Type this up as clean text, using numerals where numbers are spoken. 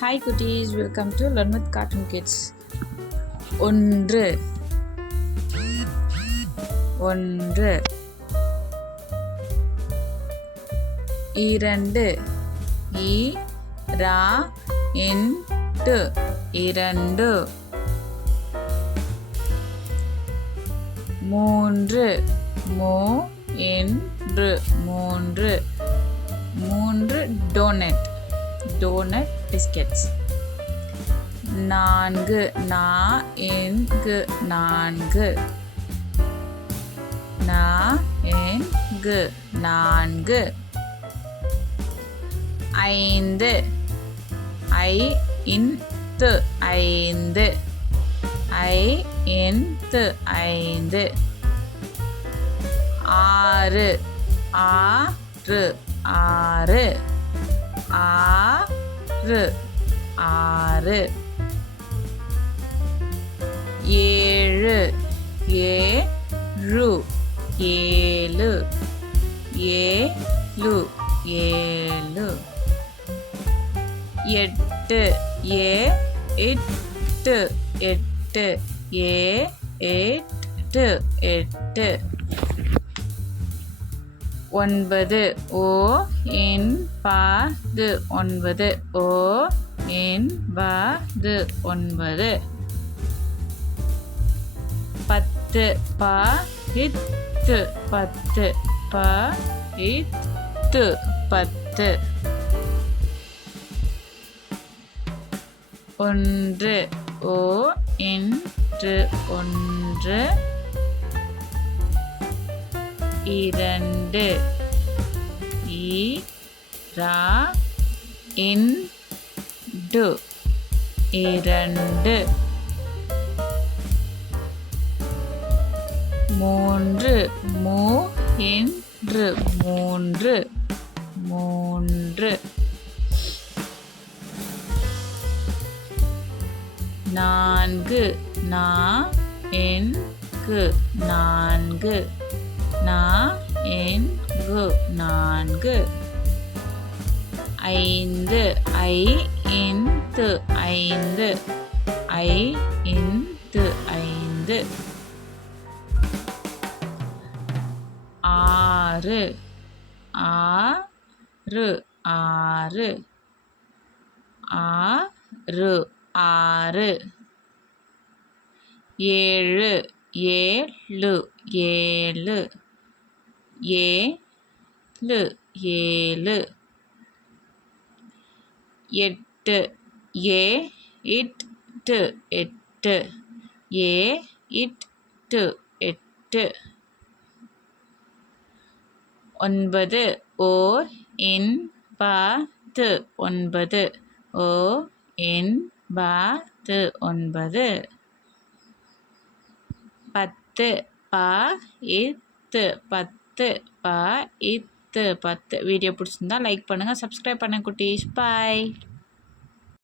Hi cuties, welcome to Learn with Cartoon Kids. ஒன்று ஒன்று இரண்டு இரண்டு இரண்டு மூன்று மூன்று மூன்று மூன்று டோனட் டோனட் பிஸ்கெட்ஸ் நான்கு நான்கு நான்கு நான்கு நான்கு ஐந்து ஐந்து ஐந்து ஐந்து ஐந்து ஆறு ஆறு ஆறு ஆறு ஆறு ஏழு ஏழு ஏழு ஏழு ஏழு எட்டு எட்டு எட்டு எட்டு எட்டு ஒன்பது ஒன்பது ஒன்பது ஒன்பது ஒன்பது பத்து பத்து பத்து பத்து பத்து ஒன்று ஒன்று ஒன்று இரண்டு இரண்டு இரண்டு மூன்று மூன்று மூன்று மூன்று நான்கு நான்கு நான்கு நான்கு நான்கு ஐந்து ஐந்து ஐந்து ஐந்து ஐந்து ஆறு ஆறு ஆறு ஆறு ஆறு ஏழு ஏழு ஏழு ஏழு ஏழு எட்டு எட்டு எட்டு எட்டு எட்டு ஒன்பது ஒன்பது ஒன்பது ஒன்பது ஒன்பது பத்து பத்து பத்து பத்து பத்து வீடியோ பிடிச்சிருந்தா லைக் பண்ணுங்கள், சப்ஸ்கிரைப் பண்ணுங்க குட்டீஸ். பாய்.